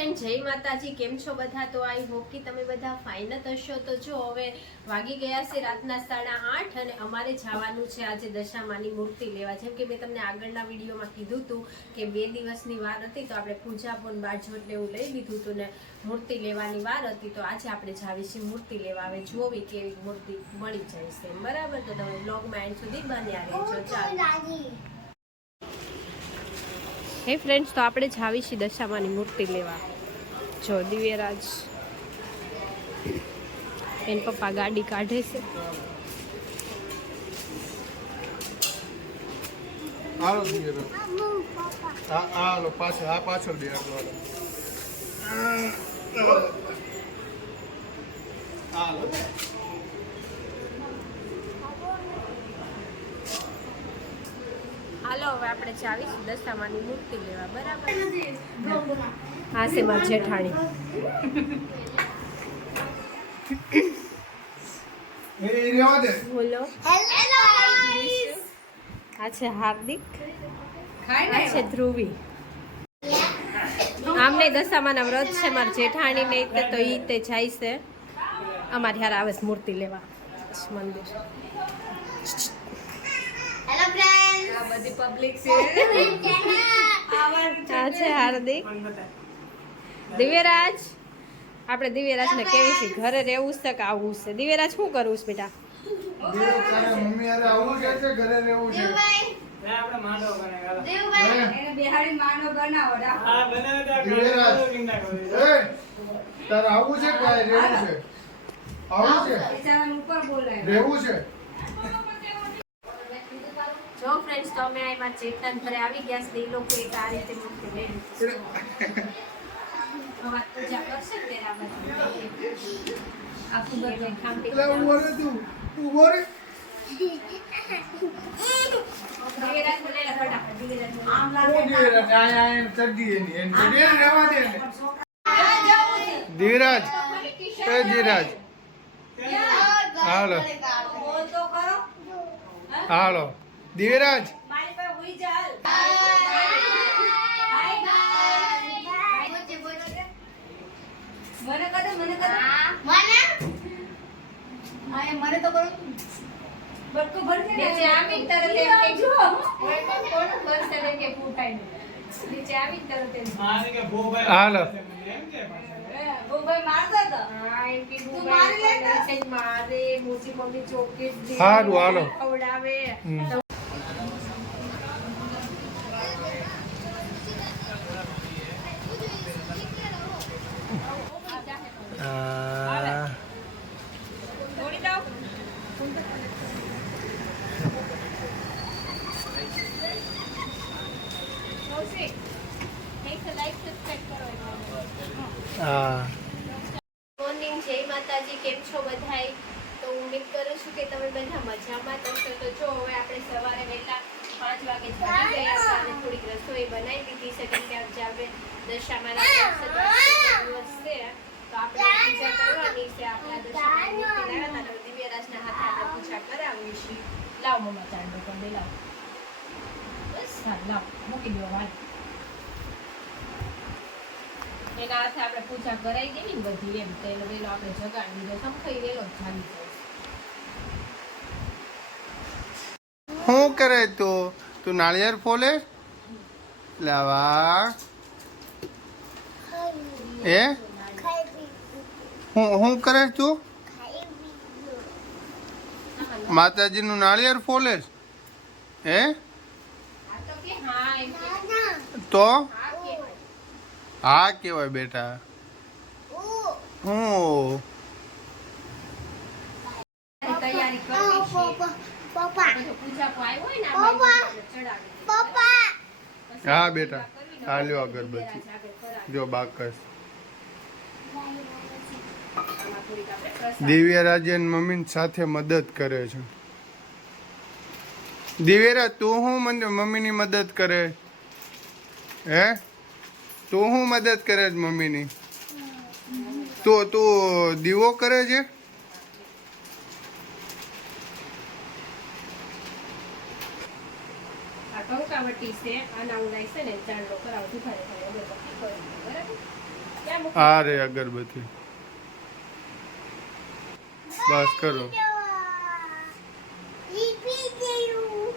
Friend, જય માતાજી. કેમ છો બધા? તો આઈ હોપ કે તમે બધા ફાઇન જ હશો. તો જો હવે વાગી ગયા છે રાતના 8:30 અને અમારે જવાનું છે આજે દશામાની મૂર્તિ લેવા. જેમ કે મેં તમને આગળના વિડીયોમાં કીધું હતું કે 2 દિવસની વાર હતી તો આપણે પૂજા પણ બાજોટ ને એવું લઈ લીધું હતું ને મૂર્તિ લેવાની વાર હતી. તો આજે આપણે જાવીશું મૂર્તિ લેવા. હવે જોવી કેવી મૂર્તિ મળી જાય છે, બરાબર? તો તમે બ્લોગમાં એન્ડ સુધી બન્યા રહેજો. ચાલો હે ફ્રેન્ડ્સ, તો આપણે જાવી છીએ દશામાની મૂર્તિ લેવા. જો દિવ્યરાજ એન પપ્પા ગાડી કાઢે છે. હાલો દિવ્યરાજ, હાલો પાછળ, આ પાછળ દે હાલો. હાલો હવે આપણે જાવીશું દશામાની મૂર્તિ લેવા, બરાબર? હા છે મારી જેઠાણી. બોલો. આ છે હાર્દિક, આ છે ધ્રુવી. આમને દશામાના વ્રત છે મારી જેઠાણી ને, તો ઈ તે જાય છે અમારી હારે આવે છે મૂર્તિ લેવા મંદિર. હેલો ફ્રેન્ડ્સ, આ બધી પબ્લિક છે. આ છે હાર્દિક. દિવ્યરાજ, આપણે દિવ્યરાજને કેવી છે ઘરે રહેવું છે કે આવવું છે? દિવ્યરાજ શું કરવું છે બેટા? મમ્મી હારે આવું છે કે ઘરે રહેવું છે? દેવભાઈ આપણે માંડો બનાવ્યો. દેવભાઈ એને બિહારી માંડો બનાવો. હા બનાવે તો દિવ્યરાજ, એ તારે આવું છે કે રહેવું છે? આવું છે, બિચારાને ઉપર બોલાય. રહેવું છે. જો ફ્રેન્ડ્સ, તો અમે આમાં ચેતન ઘરે આવી ગયા છે. એ લોકો એક આ રીતે મૂર્તિ લઈ લીધી. હવે પૂજા કરશે ને તેના બધા આખું બધું ખાંડી એટલે ઉભો રે તું, ઉભો રે. દિવ્યરાજ બોલે ફટાફટ. દિવ્યરાજ બોલે. આમ ઓ લાગે દિવ્યરાજ, આયા એને ચડ્ડી એની, એને ચડ્ડી એને રહેવા દે ને. દિવ્યરાજ, એ દિવ્યરાજ, હાલો બોલ તો કરો. હાલો દિવ્યરાજ. મારી પાસે હુઈ જા હાલ. મને કદે મને કદે આય મને તો કરો. બટકો ભરતી નીચે આવી તરત એમ કે કોણ કરશે ને કે ફૂટાઈ ને નીચે આવી તરત એમ મારે કે ભોભાઈ હાલો. એમ કે ભોભાઈ મારતા હતા. હા એમ કે તું મારી લેતા? મારે મોટી મમ્મી ચોકલેટ દે હારું, હાલો. ખવડાવે. થોડી દાવ મોર્નિંગ, જય માતાજી. કેમ છો બધાય? તો ઉમ્મીદ કરું છું કે તમે બધા મજામાં જ હશો. તો જો હવે આપણે સવારે વહેલા 5 વાગે જાગી ગયા હતા અને થોડીક રસોઈ બનાવી દીધી છે કેમ કે આજે આપણે દશામાના દિવસ છે તો આપણે પૂજા કરવાની છે. આપણા દશામાની મૂર્તિ લાવ્યા હતા. દિવ્યરાજના હાથે આપણે પૂજા કરાવીએ છીએ. લાવ મમ્મા ચાંદો કર દે, લાવ. બસ હા, લાવ મૂકી દો વાત. એના હાથે આપણે પૂજા કરાવી દેવી ને બધી એમ. તો એનો વેલો આપણે જગાડી દીધો. સમખાઈ વેલો જ જાગી જાય. શું કરે તું નાળિયેર ફોલે લાવા એ હું કરે તું? માતાજીનું નાળિયેર ફોલે હે? આ તો કે હા એમ કે તો હા કહેવાય. હા કેવાય બેટા. હું તૈયારી કરવી છે. બધું પૂજા કો આવ્યો હોય ને આ બાજુ ચડાવી. હા બેટા, આ લ્યો અગરબત્તી. જો બાકસ દિવ્યરાજ એની મમ્મી સાથે મદદ કરે છે. દિવ્યરાજ, તું શું મમ્મીની મદદ કરે હે? તું શું મદદ કરે છે મમ્મીની? તું દીવો કરે છે? કંકાવટી છે આના ઉડાઈ છે ને ચાંદલો કરાવ દુખારે થાય અગરબત્તી કરી બરાબર. ક્યાં મૂકી? આ રે અગરબત્તી. બસ કરો. લીપી ગયું.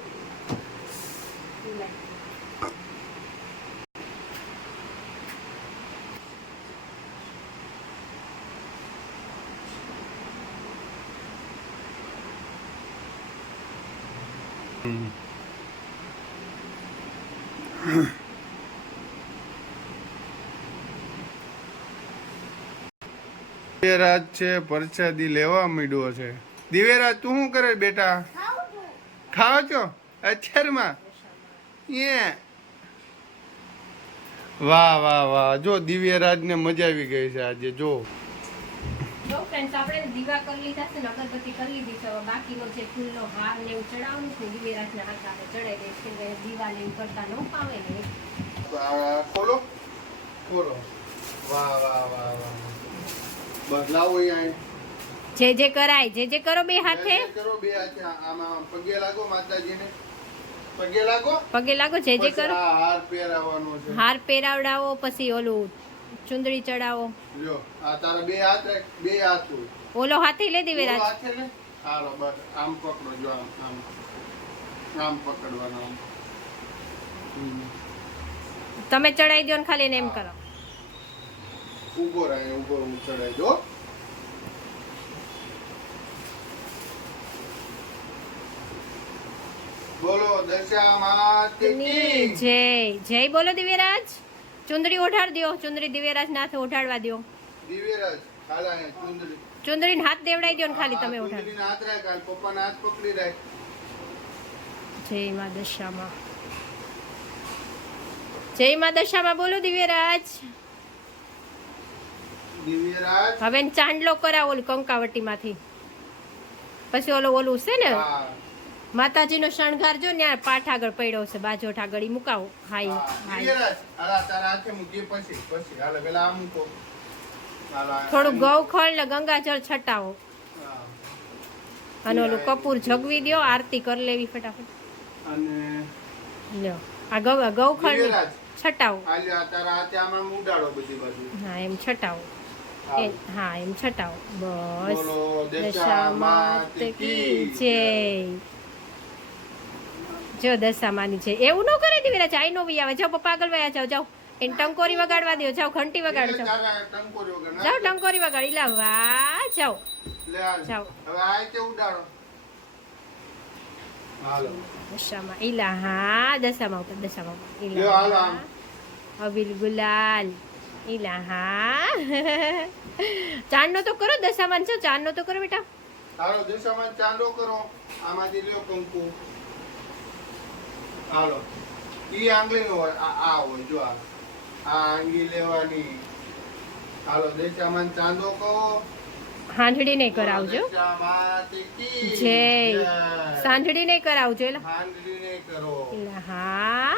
લે. દિવ્યરાજ છે પરસાદી લેવા માંડ્યો છે. દિવ્યરાજ તું શું કરે બેટા? ખાવું છું. ખાવ છો અચ્છરમાં? વાહ વાહ વાહ, જો દિવ્યરાજ ને મજા આવી ગઈ છે આજે. જો જો ફ્રેન્ડ્સ, આપણે દીવા કરી લીધા છે ને અગરબત્તી કરી લીધી છે. હવે બાકીનો જે ફૂલનો હાર ને એવું ચડાવવાનું છે દિવ્યરાજના હાથ આપણે ચડાવી દઈશું કે દીવા ને એવું કરતા ન ફાવે ને. આ ખોલો ખોલો. વાહ વાહ વાહ વાહ, બસ લાવો અહીંયા. જે જે કરાય, જે કરો બે હાથે. જય જય કરો બે હાથે. આમાં પગે લાગો માતાજીને, પગે લાગો. પગે લાગો, જે પછી કરો. આ હાર પહેરાવવાનો છે. હાર પહેરાવડાવો, પછી ઓલું ચુંદડી ચડાવો. જો આ તારા બે હાથ રાખ, બે હાથ હોય. ઓલો હાથે લે ઓલો દિવ્યરાજ. હાથે લે. હાલો બસ આમ પકડો. જો આમ આમ આમ પકડવાનો આમ. તમે ચડાવી દો ને ખાલી એને એમ કરો. ઊભો રહે, ઊભો હું ચડાઈ દો. બોલો દશામાત કી જય જય બોલો દિવ્યરાજ. ચુંદડી ઓઢાડ દો, ચુંદડી દિવ્યરાજ ના હાથે ઓઢાડવા દો. દિવ્યરાજ હાલ અહીંયા ચુંદડી. ચુંદડીને હાથ દેવડાવી દો ને ખાલી તમે ઓઢાડ. ચુંદડીના હાથ રાખ, હાલ પપ્પાના હાથ પકડી રાખ. જય માં દશામાં. જય માં દશામાં બોલો દિવ્યરાજ. દિવ્યરાજ હવે એને ચાંદલો કરાવો ઓલી કંકાવટીમાંથી. પછી ઓલું છે ને હા માતાજીનો શણગાર જો ને પાઠ આગળ પડ્યો છે, બાજોઠ આગળ ઈ મુકાવો. હાઈ હા. હાઈ. દિવ્યરાજ હાલ તારા હાથે મૂકી પછી હાલ પેલા આ મૂકો. હાલ આ થોડું ગૌખળ ને ગંગાજળ છટાવો હા. અને ઓલું કપૂર જગવી દો, આરતી કરી લેવી ફટાફટ. અને લ્યો આ ગૌખળ દિવ્યરાજ છટાવો. હાલ આ તારા હાથે આમાં ઉડાડો બધી બાજુ. હા એમ છટાવો. હાલ. હા એમ છટાવો. બસ. બોલો દશામાત દશામાત કી જય. જો દશામાની છે એવું ન કરે દિવ્યરાજ. આઈ નો વી આવે. જાઓ પપ્પા આગળ વયા જાઓ. જાઓ એને ટંકોરી વગાડવા દો. જાઓ ઘંટી વગાડો. જાઓ તારા ટંકોરી વગર ના જાઓ ટંકોરી વગાડી લા. વાહ જાઓ. લે હાલ. જાઓ. હવે આ રીતે ઉડાડો. હાલો દશામાં ઈલા હા. દશામાં ઉપર દશામાં ઉપર લ્યો, ઈલા હાલો હા. આમ. અબીલ ગુલાલ ઈલા હા. ચાંદનો તો કરો દશામાન છો. ચાંદનો તો કરો બેટા. હાલો દશામાં ચાંદો કરો. આમાંથી લ્યો કંકુ. હાલો ઈ આંગળી નો હોય, આ હોય. જો આ આંગળી લેવાની. હાલો દશામાં ચાંદો કરો. હાંજડી નહીં કરાવજો. દશામાત કી જય. જય. સાંજડી નહીં કરાવજો. એલા હાંડલી ને કરો. ઈલા હા.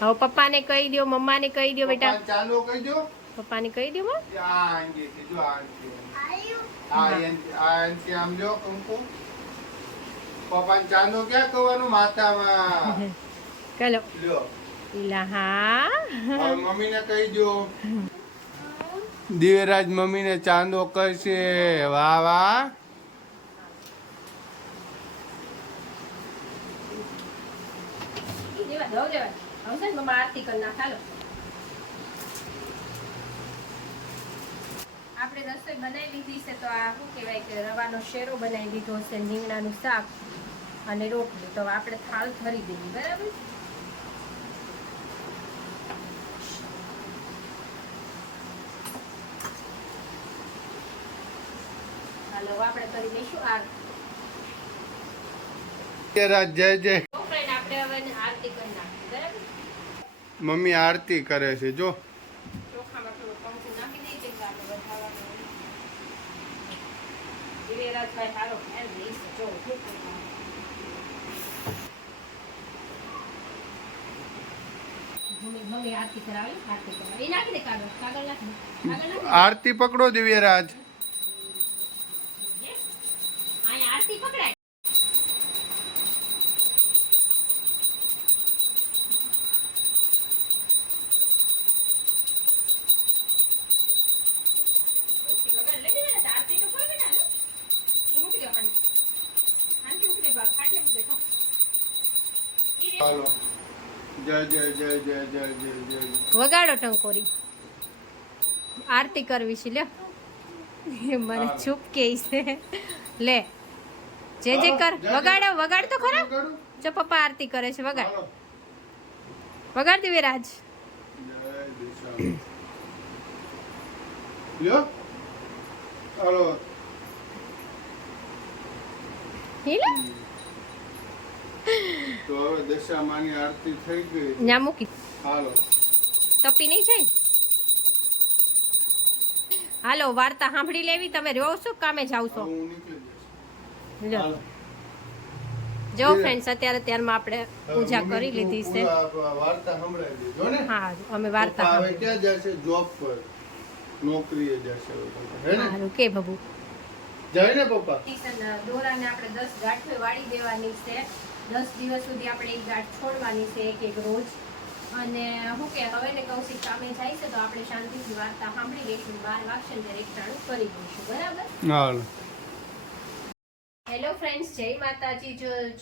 હવે પપ્પાને કહી દો, મમ્માને કહી દો બેટા. પપ્પાને ચાંદો કહી દો. પપ્પાને કહી દો માં. આ આંગળી થી જો આ આંગળી. આયુ. આ એનથી આમ લ્યો કંકુ. પપ્પાને ચાંદો ક્યાં કહેવાનું? માથામાં. ચલો લ્યો ઈલા હા. હવે મમ્મીને કહી દો. દિવ્યરાજ મમ્મીને ચાંદો કરશે. વાહ વાહ. દેવા દો દેવા. હવે છે ને મમ્મા આરતી કરી નાખ. હાલો આપણે રસોઈ બનાવી લીધી છે. તો આ શું કહેવાય કે રવાનો શેરો બનાવી દીધો છે, રીંગણાનું શાક અને રોટલી. તો હવે આપણે થાળ ધરી દઈએ. બરાબર. હાલો હવે આપણે કરી દઈશું આરતી. દિવ્યરાજ જય જય. તો friend, આપણે હવે આરતી કરી નાખીએ. બરાબર. મમ્મી આરતી કરે છે. જો ચોખામાં થોડું કંકુ નાખી દઈએ કેમ કે આપણે વધારવાનું હોય. દિવ્યરાજભાઈ સારો ખ્યાલ લઈશ. જો શું કરવાનું. મમ્મી આરતી કરાવે. આરતી કરાવે. એ નાખી દે કાગળ. કાગળ નાખી દે. કાગળ નાખી દે. આરતી પકડો દિવ્યરાજ. અહીંયા આરતી પકડાય. હાલો જય જય જય જય જય જય જય વગાડો ટંકોરી. આરતી કરવી છે લ્યો. મને ચૂપ કે છે. લે જે જે કર. વગાડો વગાડ તો ખરા. જો પપ્પા આરતી કરે છે વગાડ. વગાડ દિવ્યરાજ. લ્યો હાલો હીલો તો હવે દશામાની આરતી થઈ ગઈ. ન્યા મૂકી હાલો તપી નહીં જાય. હાલો વાર્તા સાંભળી લેવી. તમે રહ્યો છો કામે જાવ છો? હું નીકળી જઈશ. લો હાલો. જો ફ્રેન્ડ્સ અત્યારે ત્યારમાં આપણે પૂજા કરી લીધી છે. વાર્તા સંભળાવી દીધો ને. હા અમે વાર્તા પપ્પા હવે ક્યાં જશે? જોબ પર નોકરીએ જશે હે ને. સારું કે બબુ જાય ને પપ્પા. દોરાને આપણે 10 ગાંઠો વાળી દેવાની છે. 10 દિવસ સુધી આપણે એક ગાંઠ છોડવાની છે એક રોજ. અને હું કે હવે ને કૌશિક કામે જાય છે તો આપણે શાંતિથી વાર્તા સાંભળી લઈશું. 12 વાગશે ને ત્યારે એકટાણું કરી દઈશું. બરાબર? હાલો હેલો ફ્રેન્ડ્સ, જય માતાજી.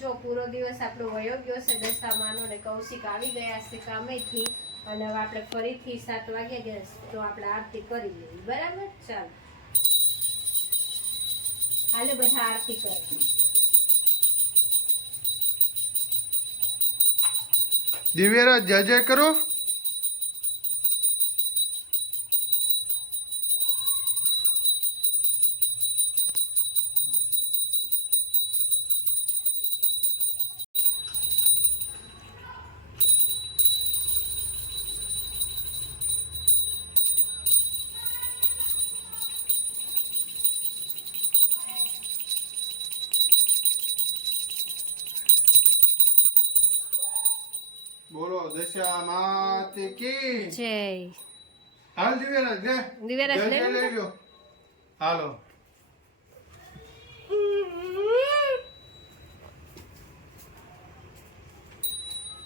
જો પૂરો દિવસ આપણો વયો ગયો છે દશામાનો ને કૌશિક આવી ગયા છે કામેથી. અને હવે આપણે ફરીથી 7 વાગ્યા ગયા તો આપણે આરતી કરી લેવી. બરાબર? ચાલો હાલે બધા આરતી કરે. દિવ્યરાજ જય જય કરો. બોલો દશા માત કી જય. હાલ દિવ્યરાજ લે. દિવ્યરાજ જય લઈ જય લો. લઈ લ્યો. હાલો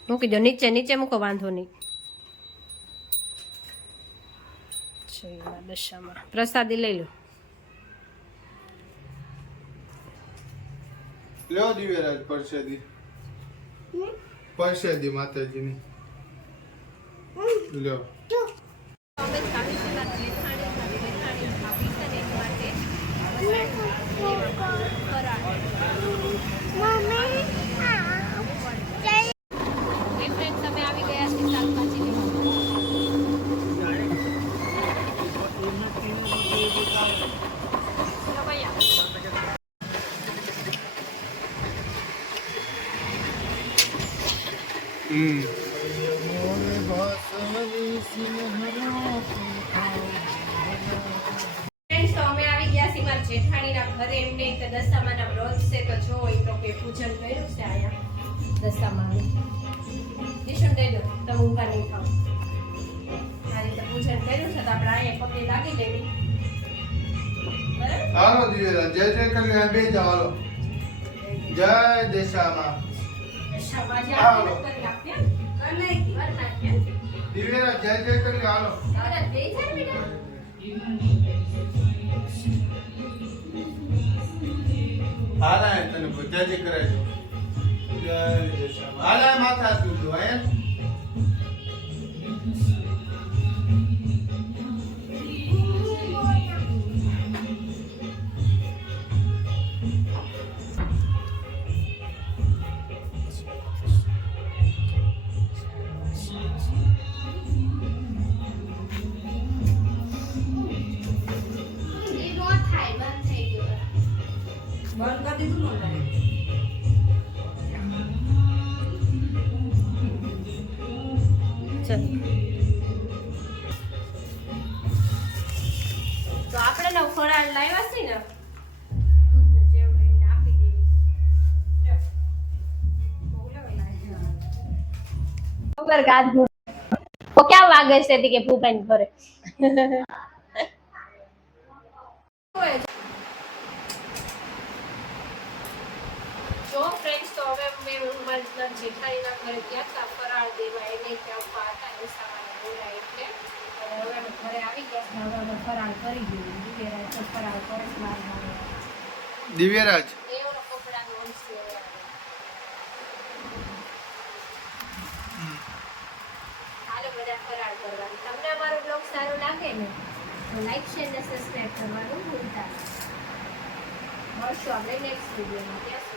મૂકી દો નીચે. નીચે મૂકો વાંધો નહીં. દશામાં પ્રસાદી લઈ લો. લ્યો દિવ્યરાજ પરસેદી. પરસેદી માતાજીની લ્યો. ફ્રેન્ડ્સ તો અમે આવી ગયા છીએ મારા જેઠાણીના ઘરે. એમને એક દશામાના વ્રત છે તો જો એ તો કે પૂજન કર્યું છે અહીંયા દશામાનું. નિશુન દઈ દો તમે ઊંઘા નહીં ખાઓ. આ રીતે પૂજન કર્યું છે તો આપણે અહીંયા પગે લાગી લેવી. બરાબર? હાલો દિવ્યરાજ જય જય કરી આ બે જાવ. હાલો જય દશામાં. દશામાં જે હાલો. આપણે કરી નાખ્યા. કરી નાખ્યા. દિવ્યરાજ જય જય કરી હાલો. તારા બે છે બેટા? હાલા તને બધા જે કરાય છે. જય દશામાં. હાલા માથા તું જો હે. બંધ કરી દીધું ને ચલ. તો આપણે ને ફરાળ લાવ્યા છે ને દૂધને જેવડું એમને આપી દેવી. લ્યો. બહુ લેવાય. ખબર ગાજ તો ક્યાં વાગે છે તે કે ભૂપાઈ ઘરે. જો ફ્રેન્ડ્સ તો હવે મેં મારા જેઠાણીના ઘરે ગયા હતા ફરાળ દેવા. એને ત્યાં ઉભા હતા દશામાના દોરા એટલે. અને હવે અમે ઘરે આવી ગયા છે. હવે અમે ફરાળ કરી દીધું. દિવ્યરાજ તો ફરાળ કરે છે મારા. દિવ્યરાજ એવડો કપડાનો અંશ લેવા. ફરાળ કરવાનું. તમને અમારો બ્લોગ સારો લાગે ને તો લાઈક શેર ને સબસ્ક્રાઇબ કરવાનું ભૂલતા નહીં. મળશું આપણે નેક્સ્ટ વિડીયોમાં. ત્યાં